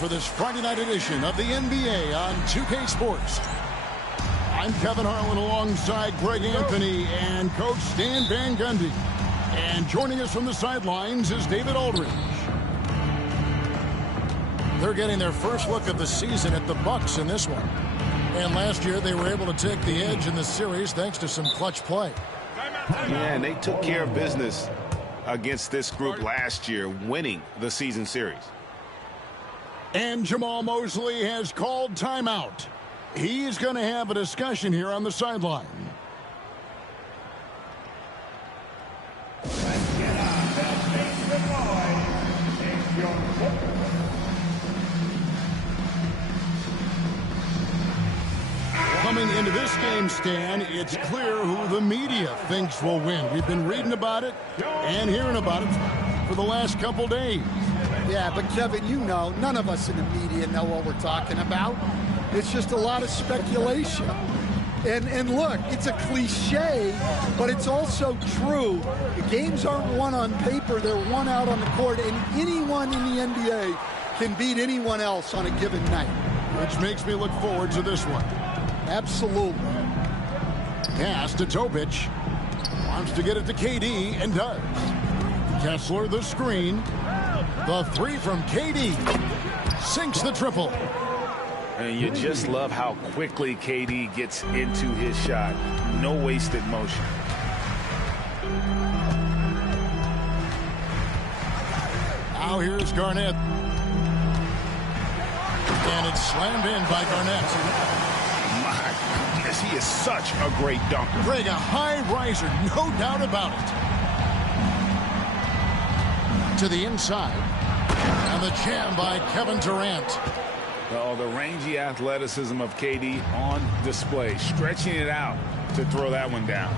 For this Friday night edition of the NBA on 2K Sports. I'm Kevin Harlan alongside Greg Anthony and Coach Stan Van Gundy. And joining us from the sidelines is David Aldridge. They're getting their first look of the season at the Bucks in this one. And last year they were able to take the edge in the series thanks to some clutch play. Yeah, and they took care of business against this group last year, winning the season series. And Jamal Mosley has called timeout. He's going to have a discussion here on the sideline. Coming into this game, Stan, it's clear who the media thinks will win. We've been reading about it and hearing about it for the last couple days. Yeah, but Kevin, you know, none of us in the media know what we're talking about. It's just a lot of speculation. And look, it's a cliche, but it's also true. The games aren't won on paper, they're won out on the court, and anyone in the NBA can beat anyone else on a given night. Which makes me look forward to this one. Absolutely. Pass to Topic. Wants to get it to KD and does. Kessler the screen. The three from KD. Sinks the triple. And you just love how quickly KD gets into his shot. No wasted motion. Now here's Garnett. And it's slammed in by Garnett. My goodness, he is such a great dunker. Greg, a high riser, no doubt about it. To the inside. And the jam by Kevin Durant. Oh, the rangy athleticism of KD on display. Stretching it out to throw that one down.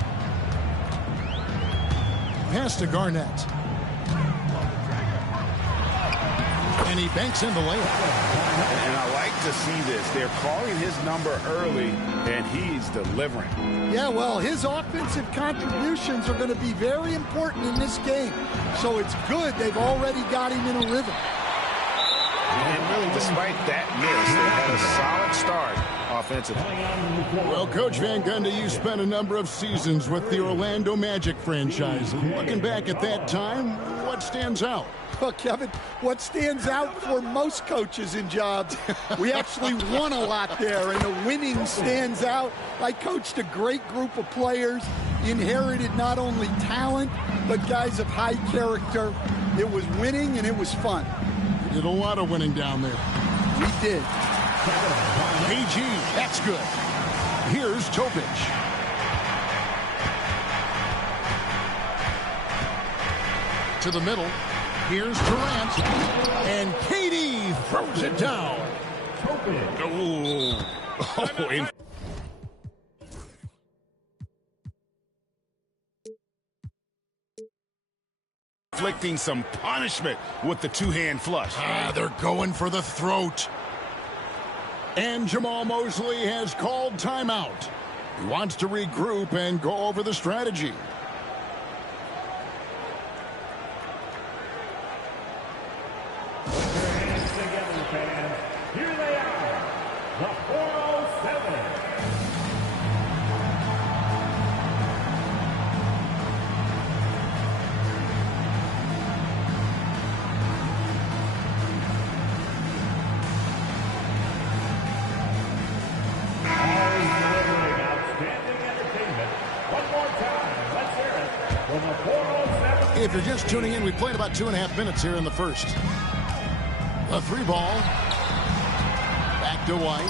Pass to Garnett. And he banks in the layup. And I like to see this. They're calling his number early, and he's delivering. Yeah, well, his offensive contributions are going to be very important in this game. So it's good they've already got him in a rhythm. And really, despite that miss, they had a solid start offensively. Well, Coach Van Gundy, you spent a number of seasons with the Orlando Magic franchise. Looking back at that time, what stands out? Well, Kevin, what stands out for most coaches in jobs, we actually won a lot there, and the winning stands out. I coached a great group of players, inherited not only talent, but guys of high character. It was winning, and it was fun. You did a lot of winning down there. We did. AG, that's good. Here's Topic. To the middle. Here's Durant. And KD throws it down. Oh, inflicting some punishment with the two-hand flush. They're going for the throat. And Jamal Mosley has called timeout. He wants to regroup and go over the strategy. Here they are, the 407. If you're just tuning in, we played about 2.5 minutes here in the first. A three ball. Back to White.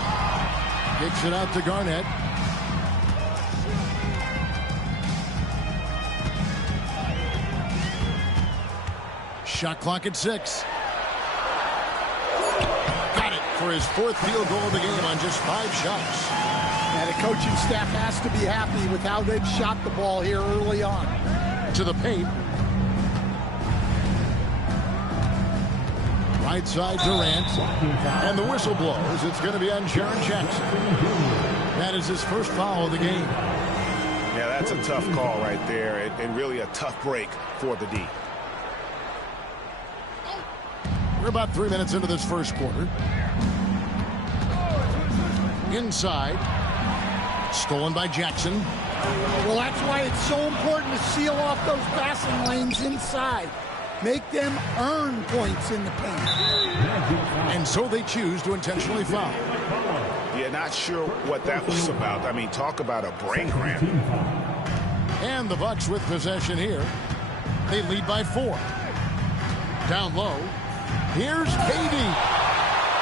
Kicks it out to Garnett. Shot clock at 6. Got it for his 4th field goal of the game on just 5 shots. And the coaching staff has to be happy with how they've shot the ball here early on. To the paint. Right side Durant. And the whistle blows. It's going to be on Jaren Jackson. That is his first foul of the game. Yeah, that's a tough call right there, and really a tough break for the D. We're about 3 minutes into this first quarter. Inside. Stolen by Jackson. Well, that's why it's so important to seal off those passing lanes inside. Make them earn points in the paint. And so they choose to intentionally foul. Yeah, not sure what that was about. I mean, talk about a brain cramp. And the Bucks with possession here. They lead by 4. Down low. Here's KD.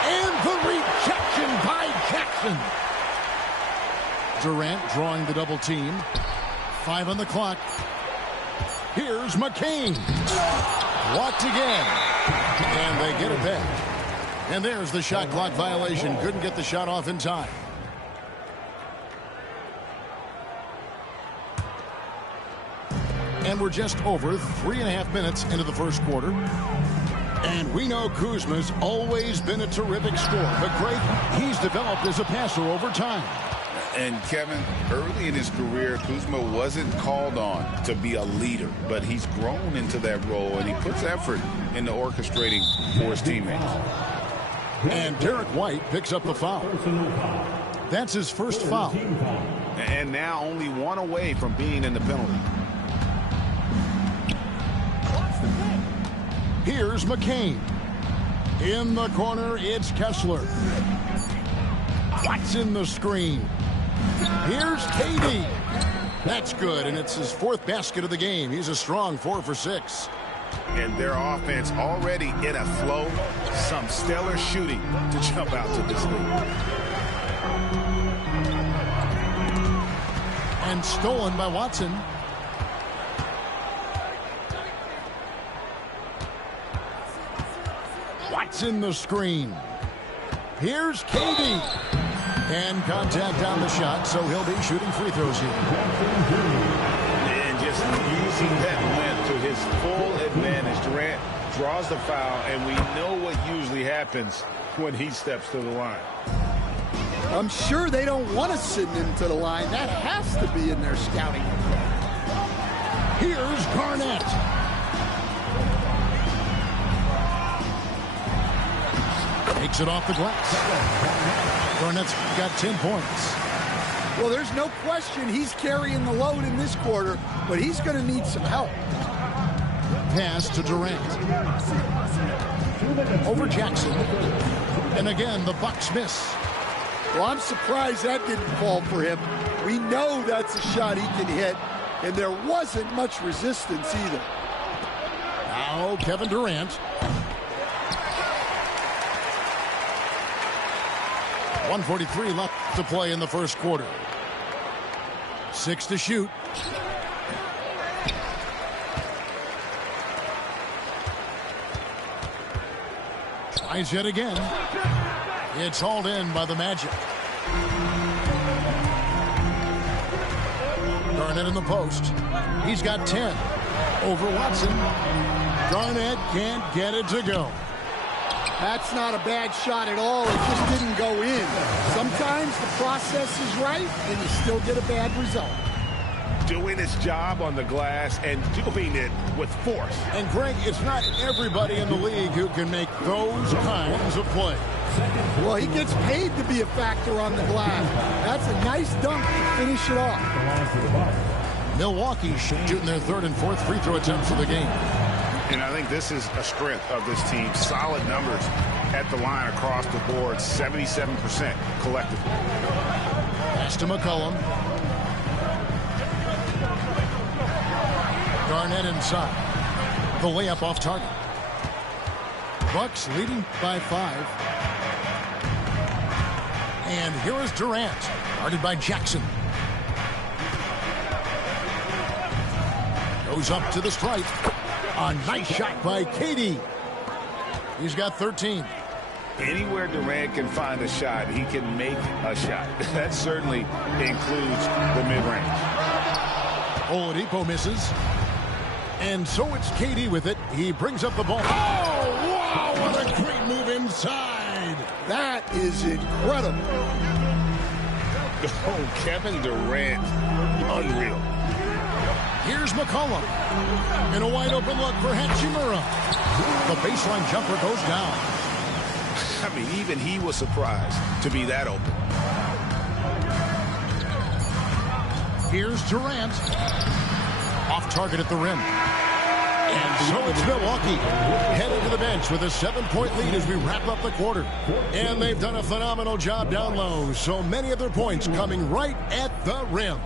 And the rejection by Jackson. Durant drawing the double team. 5 on the clock. Here's McCain. Blocked again. And they get it back. And there's the shot clock violation. Couldn't get the shot off in time. And we're just over 3.5 minutes into the first quarter. And we know Kuzma's always been a terrific scorer. But Greg, he's developed as a passer over time. And Kevin, early in his career, Kuzma wasn't called on to be a leader, but he's grown into that role, and he puts effort into orchestrating for his teammates. And Derek White picks up the foul. That's his first foul. And now only 1 away from being in the penalty. Here's McCain. In the corner, it's Kessler. Watson the screen. Here's KD. That's good, and it's his 4th basket of the game. He's a strong 4 for 6. And their offense already in a flow. Some stellar shooting to jump out to this lead. And stolen by Watson. Watson the screen. Here's KD. And contact on the shot, so he'll be shooting free throws here. And just using that length to his full advantage. Durant draws the foul, and we know what usually happens when he steps to the line. I'm sure they don't want to send him to the line. That has to be in their scouting. Here's Garnett. Takes it off the glass. Garnett's got 10 points. Well, there's no question he's carrying the load in this quarter, but he's going to need some help. Pass to Durant. Over Jackson. And again, the Bucks miss. Well, I'm surprised that didn't fall for him. We know that's a shot he can hit, and there wasn't much resistance either. Now Kevin Durant. 1:43 left to play in the first quarter. 6 to shoot. Tries yet again. It's hauled in by the Magic. Garnett in the post. He's got 10. Over Watson. Garnett can't get it to go. That's not a bad shot at all. It just didn't go in. Sometimes the process is right, and you still get a bad result. Doing his job on the glass and doing it with force. And Greg, it's not everybody in the league who can make those kinds of plays. Well, he gets paid to be a factor on the glass. That's a nice dunk to finish it off. Milwaukee shooting their 3rd and 4th free throw attempts of the game. And I think this is a strength of this team. Solid numbers at the line across the board. 77% collectively. Pass to McCollum. Garnett inside. The layup off target. Bucks leading by 5. And here is Durant. Guarded by Jackson. Goes up to the stripe. A nice shot by KD. He's got 13. Anywhere Durant can find a shot, he can make a shot. That certainly includes the mid-range. Oladipo misses. And so it's KD with it. He brings up the ball. Oh, wow, what a great move inside. That is incredible. Oh, Kevin Durant, unreal. Here's McCollum. And a wide open look for Hachimura. The baseline jumper goes down. I mean, even he was surprised to be that open. Here's Durant. Off target at the rim. And so it's Milwaukee headed to the bench with a 7-point lead as we wrap up the quarter. And they've done a phenomenal job down low. So many of their points coming right at the rim.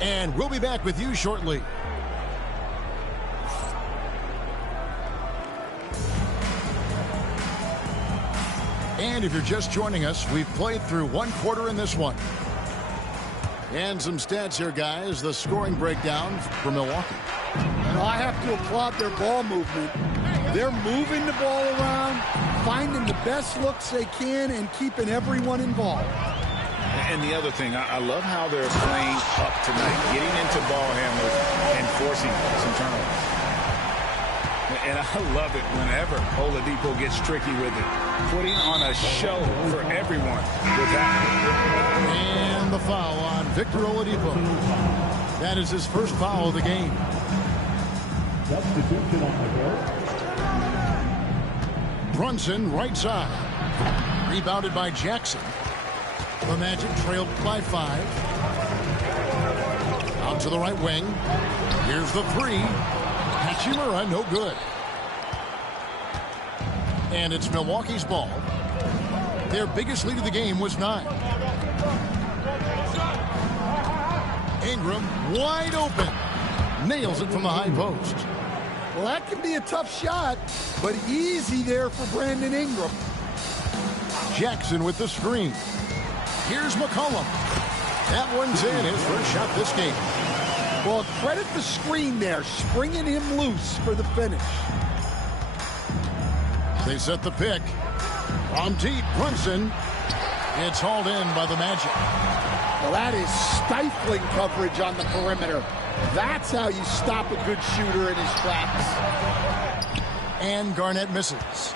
And we'll be back with you shortly. And if you're just joining us, we've played through one quarter in this one. And some stats here, guys. The scoring breakdown for Milwaukee. And I have to applaud their ball movement. They're moving the ball around, finding the best looks they can, and keeping everyone involved. And the other thing, I love how they're playing up tonight, getting into ball handlers and forcing some turnovers. And I love it whenever Oladipo gets tricky with it, putting on a show for everyone with that. And the foul on Victor Oladipo. That is his first foul of the game. Substitution on the court. Brunson, right side. Rebounded by Jackson. The Magic trailed by 5. Out to the right wing. Here's the 3. Hachimura, no good. And it's Milwaukee's ball. Their biggest lead of the game was 9. Ingram, wide open. Nails it from the high post. Well, that can be a tough shot, but easy there for Brandon Ingram. Jackson with the screen. Here's McCollum. That one's in, his first shot this game. Well, credit the screen there, springing him loose for the finish. They set the pick. From deep, Brunson. It's hauled in by the Magic. Well, that is stifling coverage on the perimeter. That's how you stop a good shooter in his tracks. And Garnett misses.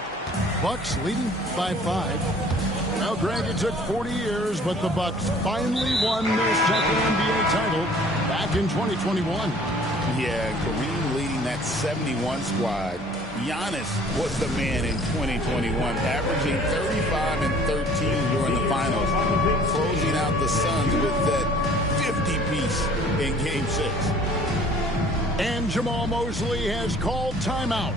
Bucks leading by 5. Now, Greg, it took 40 years, but the Bucks finally won their second NBA title back in 2021. Yeah, Kareem leading that 71 squad. Giannis was the man in 2021, averaging 35 and 13 during the finals, closing out the Suns with that 50-piece in Game 6. And Jamal Mosley has called timeout.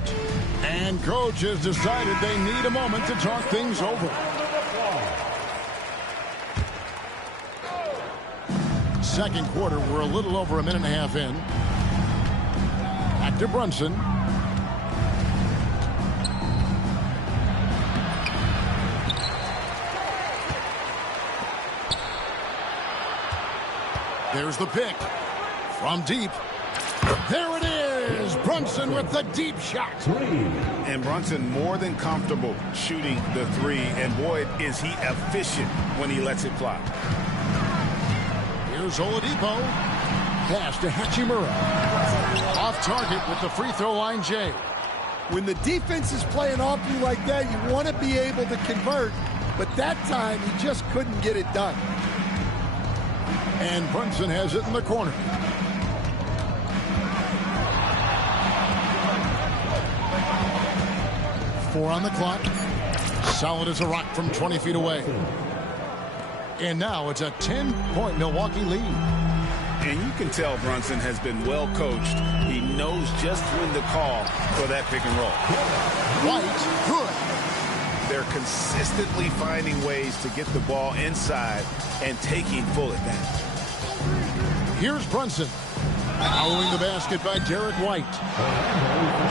And coach has decided they need a moment to talk things over. Second quarter, we're a little over a minute and a half in. Back to Brunson. There's the pick. From deep. There it is! Brunson with the deep shot. And Brunson more than comfortable shooting the 3. And boy, is he efficient when he lets it fly. Here's Oladipo. Pass to Hachimura. Off target with the free throw line, Jay. When the defense is playing off you like that, you want to be able to convert. But that time, he just couldn't get it done. And Brunson has it in the corner. Four on the clock. Solid as a rock from 20 feet away. And now it's a 10-point Milwaukee lead. And you can tell Brunson has been well coached. He knows just when to call for that pick and roll. White, good. They're consistently finding ways to get the ball inside and taking full advantage. Here's Brunson. Following the basket by Derek White.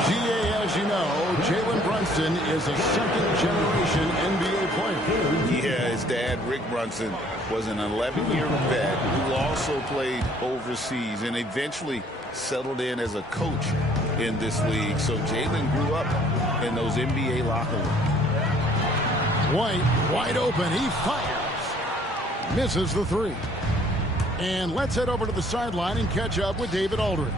GA, as you know, Jalen Brunson is a second-generation NBA player. Yeah, his dad, Rick Brunson, was an 11-year vet who also played overseas and eventually settled in as a coach in this league. So Jalen grew up in those NBA locker rooms. White, wide open. He fires. Misses the 3. And let's head over to the sideline and catch up with David Aldridge.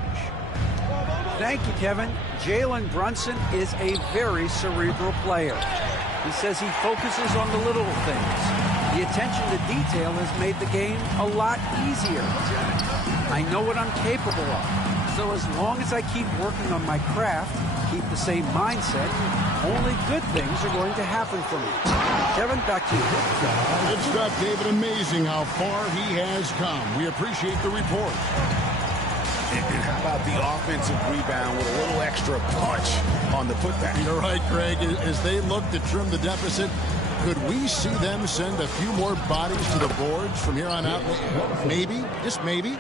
Thank you, Kevin. Jalen Brunson is a very cerebral player. He says he focuses on the little things. The attention to detail has made the game a lot easier. I know what I'm capable of. So as long as I keep working on my craft, keep the same mindset, only good things are going to happen for me. Kevin, back to you. Good stuff, David. Amazing how far he has come. We appreciate the report. And how about the offensive rebound with a little extra punch on the putback? You're right, Greg. As they look to trim the deficit, could we see them send a few more bodies to the boards from here on out? Maybe, just maybe.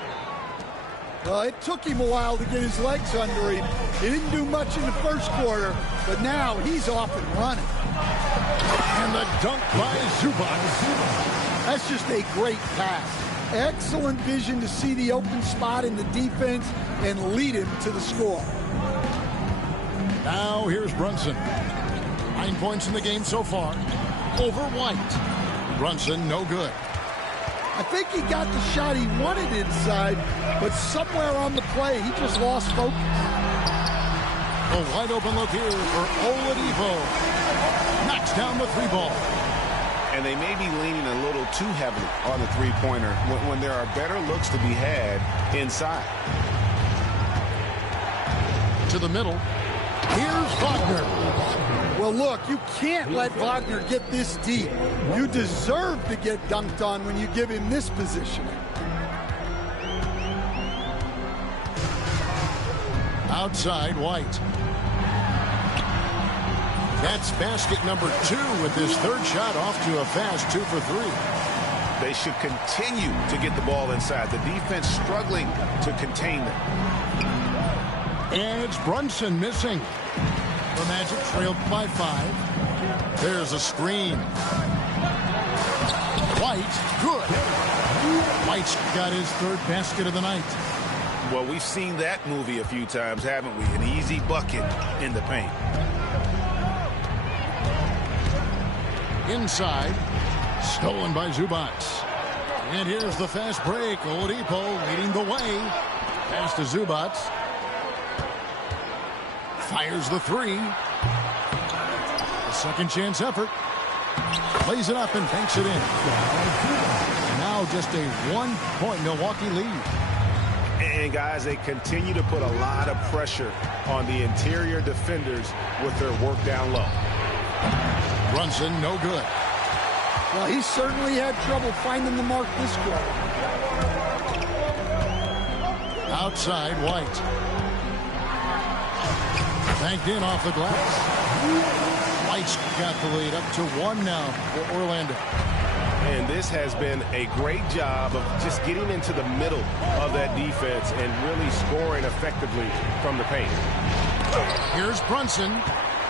Well, it took him a while to get his legs under him. He didn't do much in the first quarter, but now he's off and running. And the dunk by Zubac. That's just a great pass. Excellent vision to see the open spot in the defense and lead him to the score. Now here's Brunson. 9 points in the game so far. Over White. Brunson, no good. I think he got the shot he wanted inside, but somewhere on the play, he just lost focus. A wide open look here for Oladipo. Knocks down the three ball. And they may be leaning a little too heavily on the three-pointer when there are better looks to be had inside. To the middle. Here's Wagner. Well, look, you can't let Wagner get this deep. You deserve to get dunked on when you give him this positioning. Outside, White. That's basket number 2 with this third shot off to a fast 2 for 3. They should continue to get the ball inside. The defense struggling to contain them. And it's Brunson missing. The Magic trailed by 5. There's a screen. White, good. White's got his third basket of the night. Well, we've seen that movie a few times, haven't we? An easy bucket in the paint. Inside, stolen by Zubac. And here's the fast break. Oladipo leading the way. Pass to Zubac. Fires the three. A second chance effort. Plays it up and banks it in. Now just a 1-point Milwaukee lead. And guys, they continue to put a lot of pressure on the interior defenders with their work down low. Brunson, no good. Well, he certainly had trouble finding the mark this quarter. Outside, White. Banked in off the glass. White's got the lead up to 1 now for Orlando. And this has been a great job of just getting into the middle of that defense and really scoring effectively from the paint. Here's Brunson.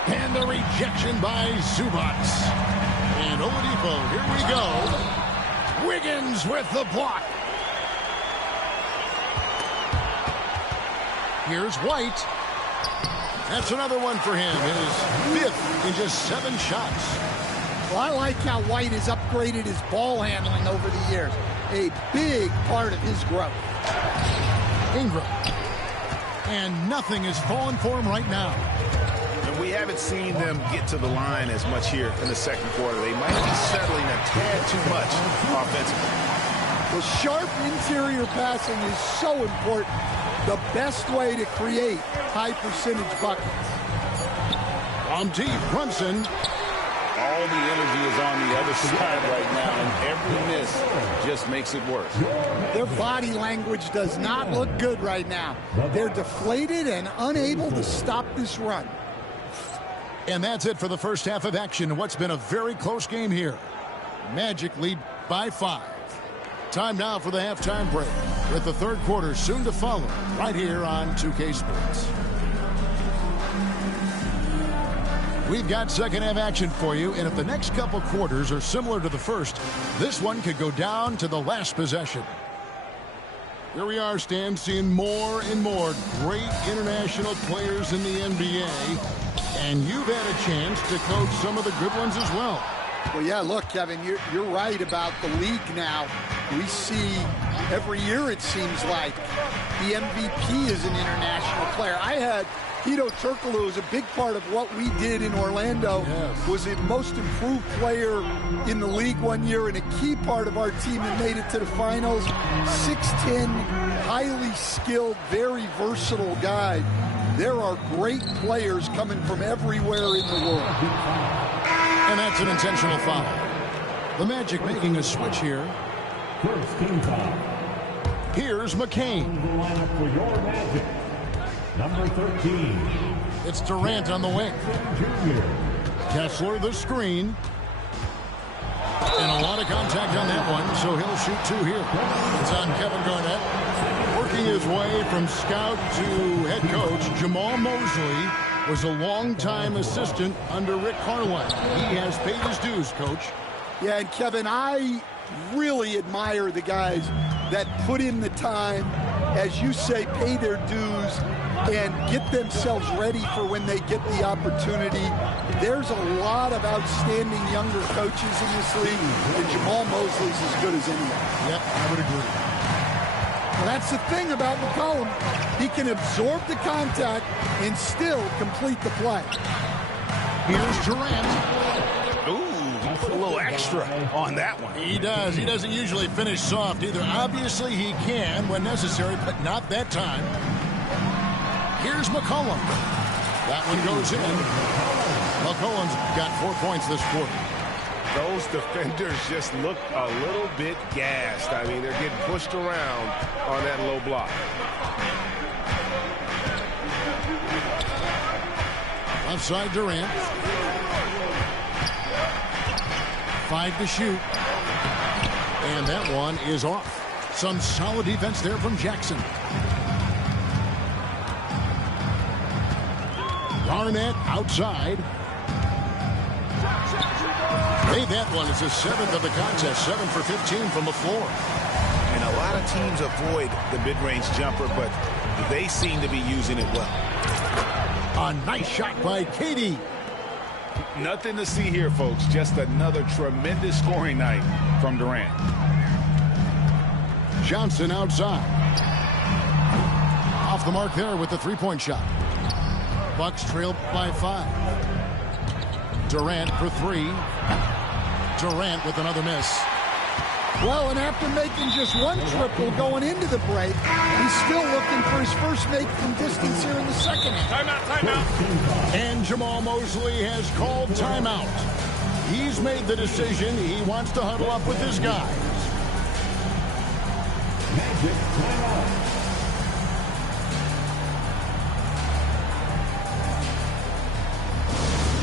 And the rejection by Zubac. And Oladipo, here we go. Wiggins with the block. Here's White. That's another one for him. His 5th in just 7 shots. Well, I like how White has upgraded his ball handling over the years. A big part of his growth. Ingram. And nothing is falling for him right now. And we haven't seen them get to the line as much here in the second quarter. They might be settling a tad too much offensively. The sharp interior passing is so important. The best way to create high-percentage buckets. From deep, Brunson. All the energy is on the other side right now, and every miss just makes it worse. Their body language does not look good right now. They're deflated and unable to stop this run. And that's it for the first half of action in what's been a very close game here. Magic lead by 5. Time now for the halftime break, with the third quarter soon to follow right here on 2K Sports. We've got second half action for you, and if the next couple quarters are similar to the first, this one could go down to the last possession. Here we are, Stan, seeing more and more great international players in the NBA, and you've had a chance to coach some of the good ones as well. Well, yeah, look, Kevin, you're right about the league now. We see every year, it seems like, the MVP is an international player. I had Hedo Turkoglu was a big part of what we did in Orlando. Yes. Was the most improved player in the league one year and a key part of our team that made it to the finals. 6'10", highly skilled, very versatile guy. There are great players coming from everywhere in the world. And that's an intentional foul. The Magic making a switch here. First team foul. Here's McCain. The lineup for your Magic. Number 13. It's Durant on the wing. Junior. Kessler the screen. And a lot of contact on that one, so he'll shoot two here. It's on Kevin Garnett. Working his way from scout to head coach, Jamal Mosley was a longtime assistant under Rick Carlisle. He has paid his dues, Coach. Yeah, and Kevin, I really admire the guys that put in the time, as you say, pay their dues, and get themselves ready for when they get the opportunity. There's a lot of outstanding younger coaches in this league, and Jamal Mosley's as good as anyone. Yep, I would agree. Well, that's the thing about McCollum. He can absorb the contact and still complete the play. Here's Durant. Ooh, he put a little extra on that one. He does. He doesn't usually finish soft either. Obviously, he can when necessary, but not that time. Here's McCollum. That one goes in. McCollum's got 4 points this quarter. Those defenders just look a little bit gassed. I mean, they're getting pushed around on that low block. Left side Durant. 5 to shoot. And that one is off. Some solid defense there from Jackson. Garnett outside. Made that one. It's the 7th of the contest. 7 for 15 from the floor. And a lot of teams avoid the mid-range jumper, but they seem to be using it well. A nice shot by Katie. Nothing to see here, folks. Just another tremendous scoring night from Durant. Johnson outside. Off the mark there with the three-point shot. Bucks trail by 5. Durant for 3. Durant with another miss. Well, and after making just one triple going into the break, he's still looking for his first make from distance here in the second half. Timeout. And Jamal Mosley has called timeout. He's made the decision. He wants to huddle up with his guys. Magic timeout.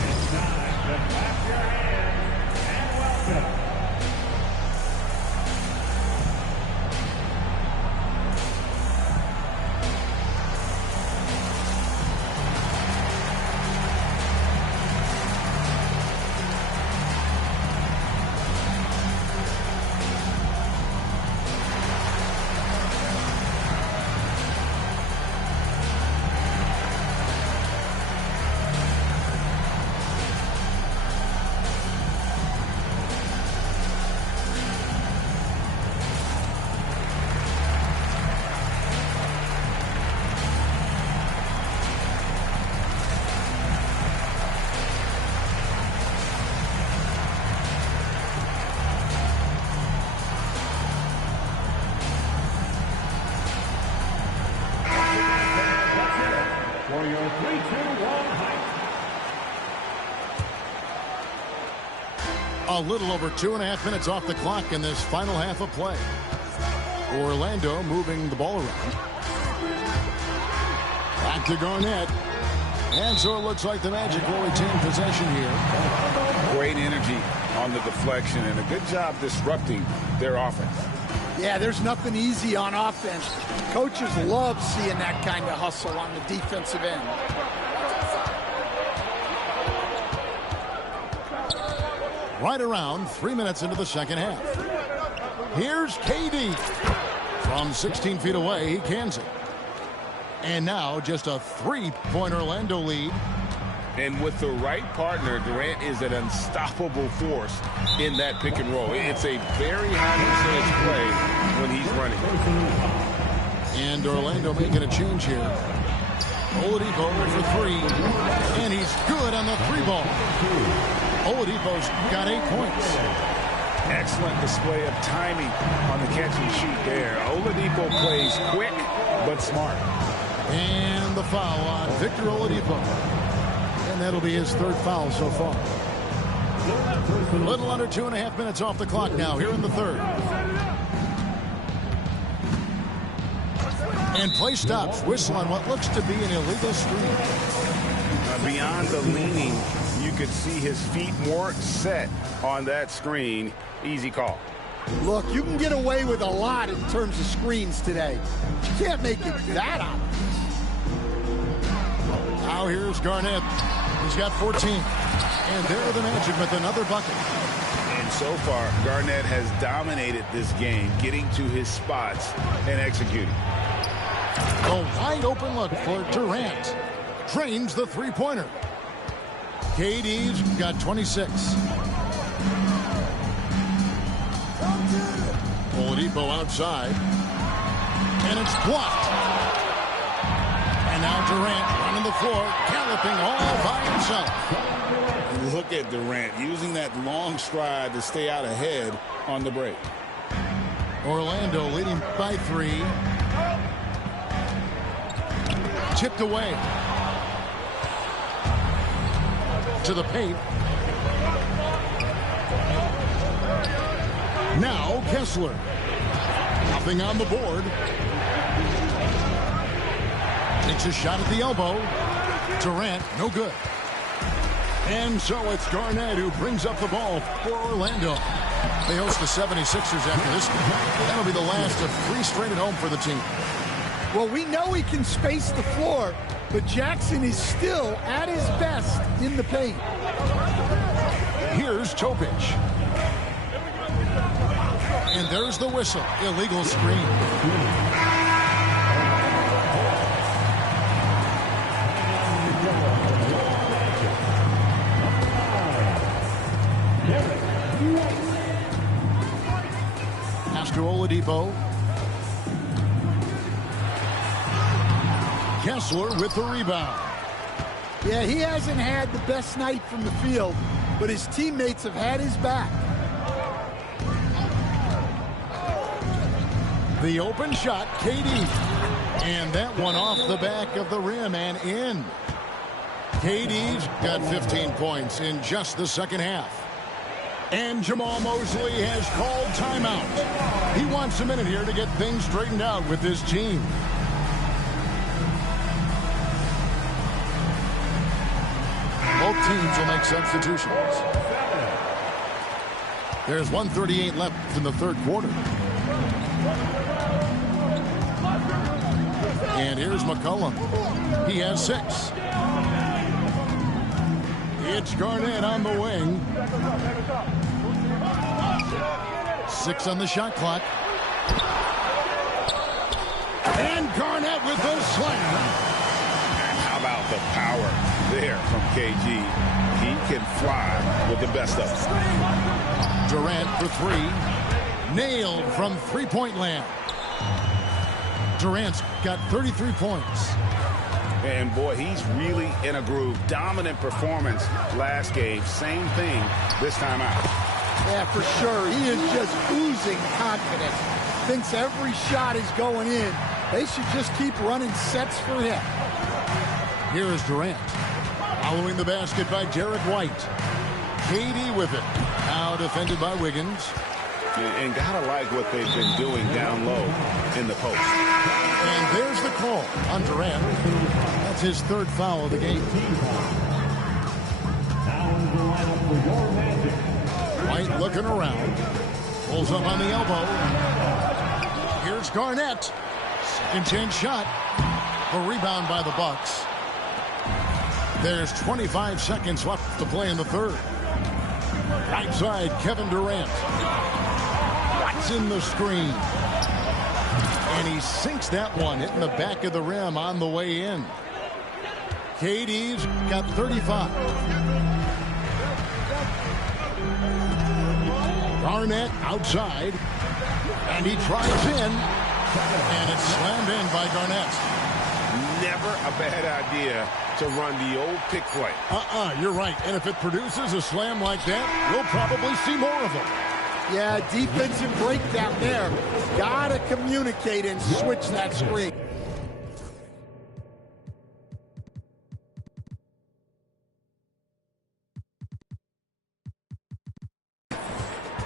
It's time to clap your hands and welcome. For your 3-2-1 hike. A little over 2.5 minutes off the clock in this final half of play. Orlando moving the ball around. Back to Garnett. And so it looks like the Magic will retain possession here. Great energy on the deflection and a good job disrupting their offense. Yeah, there's nothing easy on offense. Coaches love seeing that kind of hustle on the defensive end. Right around 3 minutes into the second half. Here's KD. From 16 feet away, he cans it. And now just a 3-point Orlando lead. And with the right partner, Durant is an unstoppable force in that pick and roll. It's a very high percentage play when he's running. And Orlando making a change here. Oladipo for 3. And he's good on the 3 ball. Oladipo's got 8 points. Excellent display of timing on the catch and shoot there. Oladipo plays quick but smart. And the foul on Victor Oladipo. And that'll be his third foul so far. A little under 2.5 minutes off the clock now here in the third. And play stops. Whistle on what looks to be an illegal screen. Beyond the leaning, you could see his feet more set on that screen. Easy call. Look, you can get away with a lot in terms of screens today. You can't make it that obvious. Now here's Garnett. He's got 14. And there the Magic with another bucket. And so far, Garnett has dominated this game, getting to his spots and executing. A wide open look for Durant. Drains the three-pointer. KD's got 26. Oladipo outside. And it's blocked. And now Durant running the floor, galloping all by himself. Look at Durant using that long stride to stay out ahead on the break. Orlando leading by 3. Tipped away. To the paint. Now Kessler. Nothing on the board. Takes a shot at the elbow. Durant, no good. And so it's Garnett who brings up the ball for Orlando. They host the 76ers after this. That'll be the last of 3 straight at home for the team. Well, we know he can space the floor, but Jackson is still at his best in the paint. Here's Topic. And there's the whistle. Illegal screen. Pass to Oladipo. Kessler with the rebound. Yeah, he hasn't had the best night from the field, but his teammates have had his back. The open shot, KD. And that one off the back of the rim and in. KD's got 15 points in just the second half. And Jamal Mosley has called timeout. He wants a minute here to get things straightened out with his team. Both teams will make substitutions. There's 1:38 left in the third quarter. And here's McCollum. He has 6. It's Garnett on the wing. 6 on the shot clock. And Garnett with the slam. How about the power there from KG? He can fly with the best of them. Durant for 3. Nailed from three-point land. Durant's got 33 points. And boy, he's really in a groove. Dominant performance last game. Same thing this time out. Yeah, for sure. He is just oozing confidence. Thinks every shot is going in. They should just keep running sets for him. Here is Durant. Following the basket by Derek White. KD with it. Now defended by Wiggins. And gotta like what they've been doing down low in the post. And there's the call on Durant. That's his third foul of the game. White looking around. Pulls up on the elbow. Here's Garnett. Second chance shot. A rebound by the Bucks. There's 25 seconds left to play in the third. Right side, Kevin Durant. Watts in the screen. And he sinks that one, hitting the back of the rim on the way in. KD's got 35. Garnett outside. And he tries in. And it's slammed in by Garnett. Never a bad idea to run the old pick play. You're right. And if it produces a slam like that, we'll probably see more of them. Yeah, defensive breakdown there. Gotta communicate and switch that screen.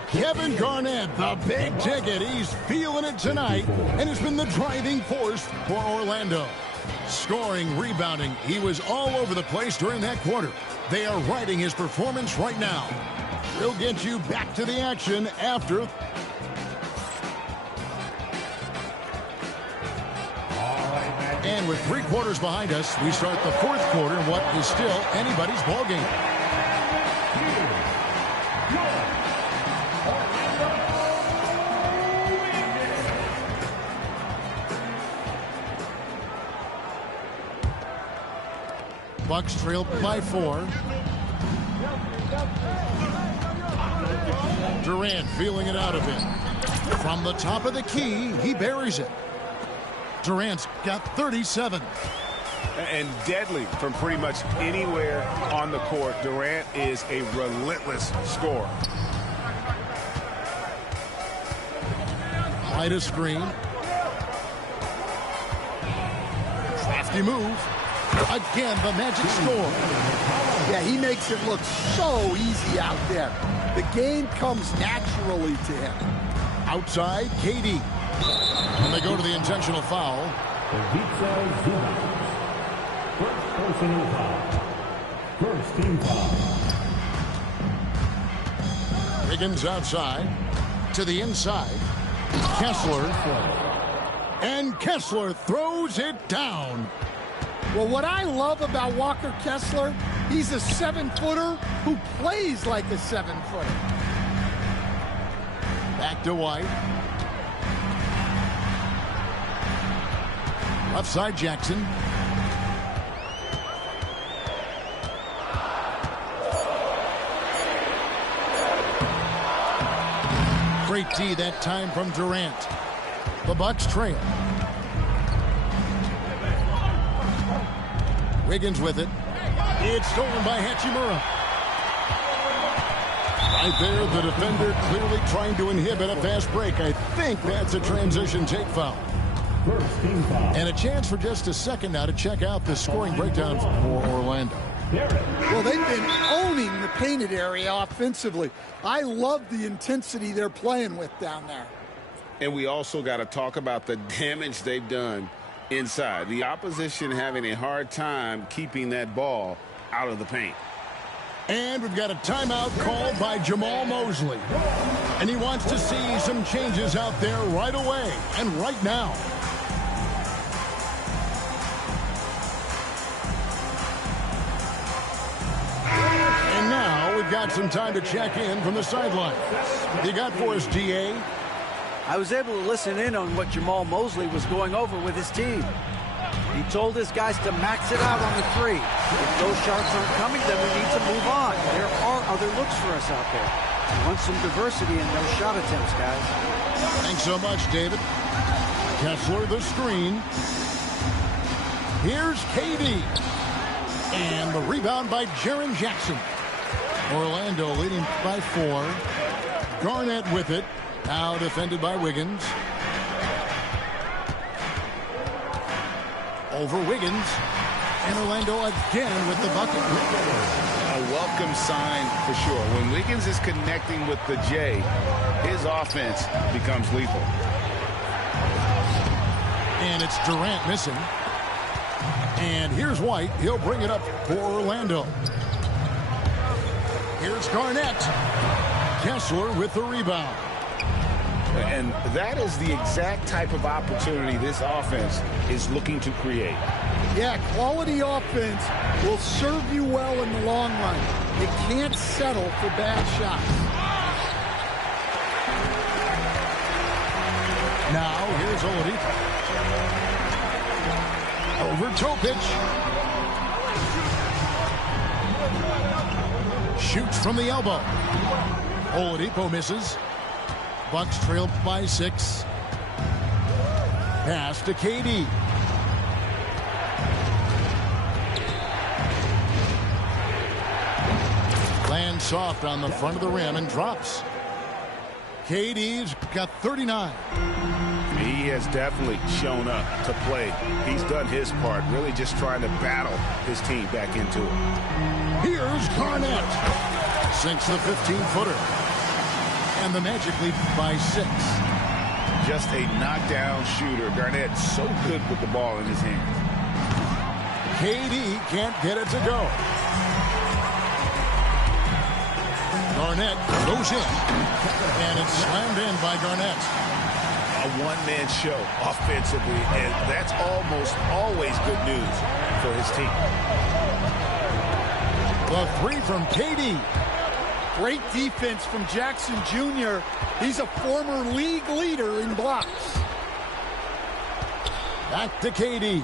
Kevin Garnett, the big ticket. He's feeling it tonight and has been the driving force for Orlando. Scoring, rebounding, he was all over the place during that quarter. They are riding his performance right now. We'll get you back to the action after. And with 3 quarters behind us, we start the 4th quarter in what is still anybody's ballgame. Bucks trail by 4. Durant feeling it out of him. From the top of the key, he buries it. Durant's got 37. And deadly from pretty much anywhere on the court. Durant is a relentless scorer. Wide a screen. Crafty move. Again, the magic score. Yeah, he makes it look so easy out there. The game comes naturally to him. Outside, KD. And they go to the intentional foul. First personal foul. First team foul. Wiggins outside. To the inside. Kessler. And Kessler throws it down. Well, what I love about Walker Kessler, he's a 7-footer who plays like a 7-footer. Back to White. Left side, Jackson. Great D that time from Durant. The Bucks trail. Wiggins with it. It's stolen by Hachimura. Right there, the defender clearly trying to inhibit a fast break. I think that's a transition take foul. First team foul. And a chance for just a second now to check out the scoring breakdown for Orlando. Well, they've been owning the painted area offensively. I love the intensity they're playing with down there. And we also got to talk about the damage they've done inside. The opposition having a hard time keeping that ball out of the paint. And we've got a timeout called by Jamaal Mosley. And he wants to see some changes out there right away and right now. And now we've got some time to check in from the sideline. You got for us, DA? I was able to listen in on what Jamaal Mosley was going over with his team. He told his guys to max it out on the 3. If those shots aren't coming, then we need to move on. There are other looks for us out there. We want some diversity in those shot attempts, guys. Thanks so much, David. Kessler the screen. Here's KD. And the rebound by Jaren Jackson. Orlando leading by 4. Garnett with it. Now defended by Wiggins. Over Wiggins. And Orlando again with the bucket. A welcome sign for sure. When Wiggins is connecting with the J, his offense becomes lethal. And it's Durant missing. And here's White. He'll bring it up for Orlando. Here's Garnett. Kessler with the rebound. And that is the exact type of opportunity this offense is looking to create. Yeah, quality offense will serve you well in the long run. You can't settle for bad shots. Now, here's Oladipo. Over Topic. Shoots from the elbow. Oladipo misses. Bucks trail by 6. Pass to KD. Lands soft on the front of the rim and drops. KD's got 39. He has definitely shown up to play. He's done his part, really just trying to battle his team back into it. Here's Garnett. Sinks the 15-footer. And the Magic lead by 6. Just a knockdown shooter. Garnett so good with the ball in his hand. KD can't get it to go. Garnett goes in, and it's slammed in by Garnett. A one-man show offensively, and that's almost always good news for his team. The three from KD. Great defense from Jackson Jr. He's a former league leader in blocks. Back to KD.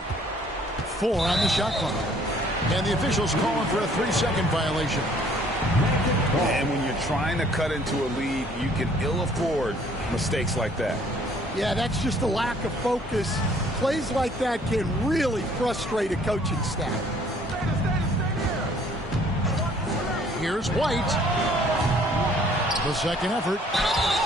4 on the shot clock. And the officials calling for a 3-second violation. And when you're trying to cut into a lead, you can ill afford mistakes like that. Yeah, that's just a lack of focus. Plays like that can really frustrate a coaching staff. Here's White. The second effort.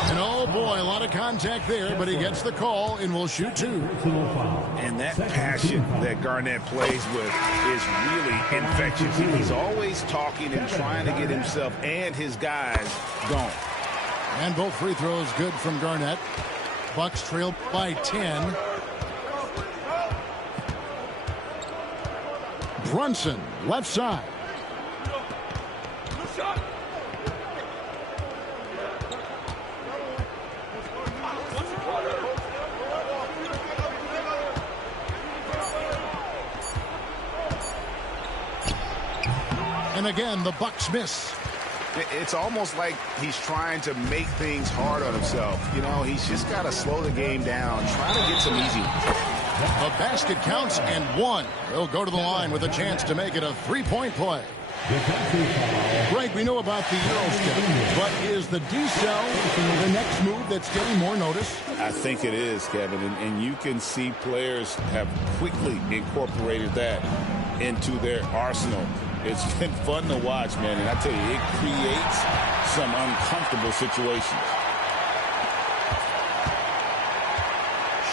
And oh boy, a lot of contact there, but he gets the call and will shoot 2. And that passion that Garnett plays with is really infectious. He's always talking and trying to get himself and his guys going. And both free throws good from Garnett. Bucks trail by 10. Brunson, left side. And again, the Bucks miss. It's almost like he's trying to make things hard on himself. You know, he's just got to slow the game down, try to get some easy ones. The basket counts and 1. He'll go to the line with a chance to make it a 3-point play. Greg, we know about the Euro step, but is the decel the next move that's getting more notice? I think it is, Kevin, and you can see players have quickly incorporated that into their arsenal. It's been fun to watch, man, and I tell you, it creates some uncomfortable situations.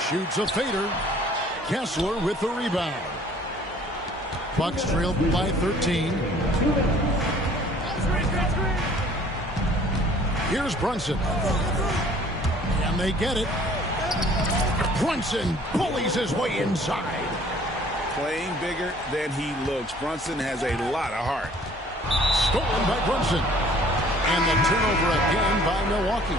Shoots a fader. Kessler with the rebound. Bucks trail by 13. Here's Brunson. And they get it. Brunson bullies his way inside. Playing bigger than he looks. Brunson has a lot of heart. Stolen by Brunson. And the turnover again by Milwaukee.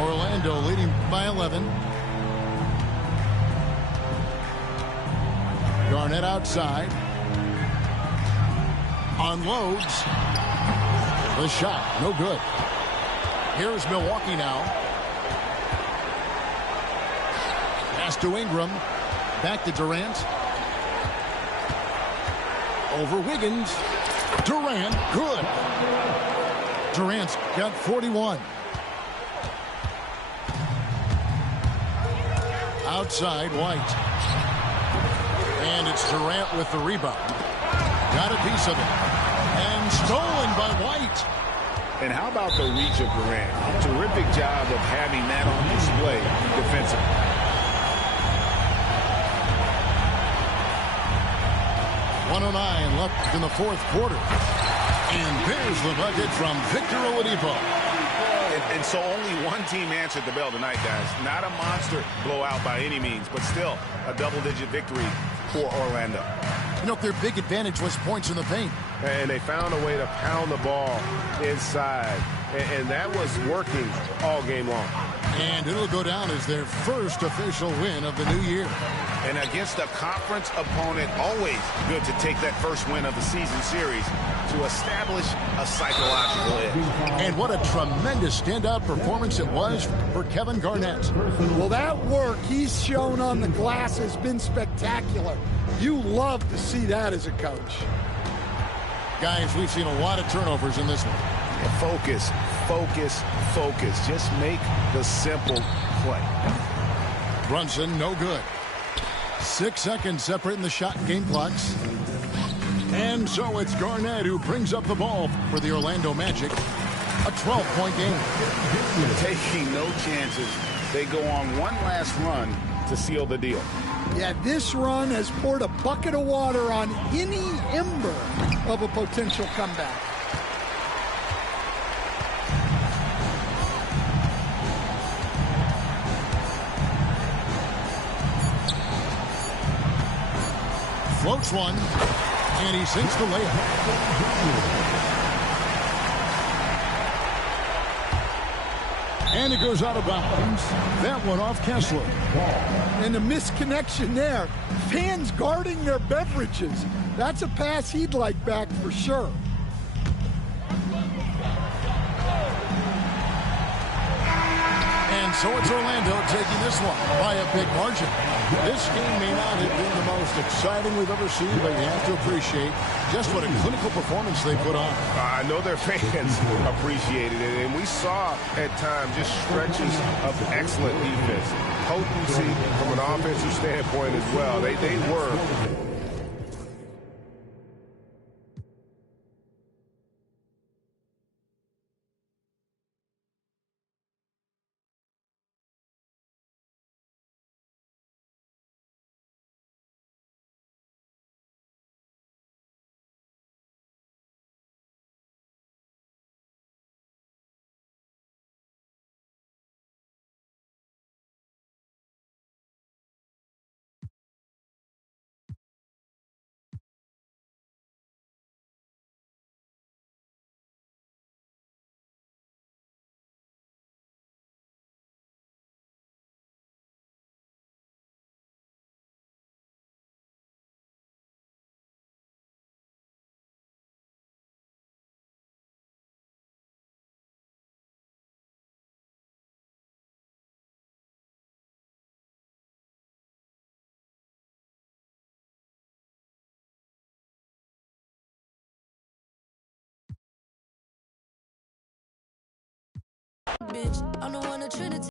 Orlando leading by 11. Garnett outside. Unloads. The shot, no good. Here's Milwaukee now. Pass to Ingram. Back to Durant. Over Wiggins. Durant, good. Durant's got 41. Outside, White. And it's Durant with the rebound. Got a piece of it. And stolen by White. And how about the reach of Durant? Terrific job of having that on display defensively. .109 left in the fourth quarter. And there's the bucket from Victor Oladipo. And so only one team answered the bell tonight, guys. Not a monster blowout by any means, but still a double-digit victory for Orlando. You know, their big advantage was points in the paint. And they found a way to pound the ball inside. And that was working all game long. And it'll go down as their first official win of the new year. And against a conference opponent, always good to take that first win of the season series to establish a psychological edge. And what a tremendous standout performance it was for Kevin Garnett. Well, that work he's shown on the glass has been spectacular. You love to see that as a coach. Guys, we've seen a lot of turnovers in this one. Focus, focus, focus. Just make the simple play. Brunson, no good. 6 seconds separating the shot and game clocks. And so it's Garnett who brings up the ball for the Orlando Magic. A 12-point game. Taking no chances. They go on one last run to seal the deal. Yeah, this run has poured a bucket of water on any ember of a potential comeback. Floats one, and he sinks the layup. And it goes out of bounds. That one off Kessler. And the misconnection there. Fans guarding their beverages. That's a pass he'd like back for sure. And so it's Orlando taking this one by a big margin. This game may not have been the most exciting we've ever seen, but you have to appreciate just what a clinical performance they put on. I know their fans appreciated it, and we saw at times just stretches of excellent defense. Potency from an offensive standpoint as well. They were Bitch, I'm the one that Trinity.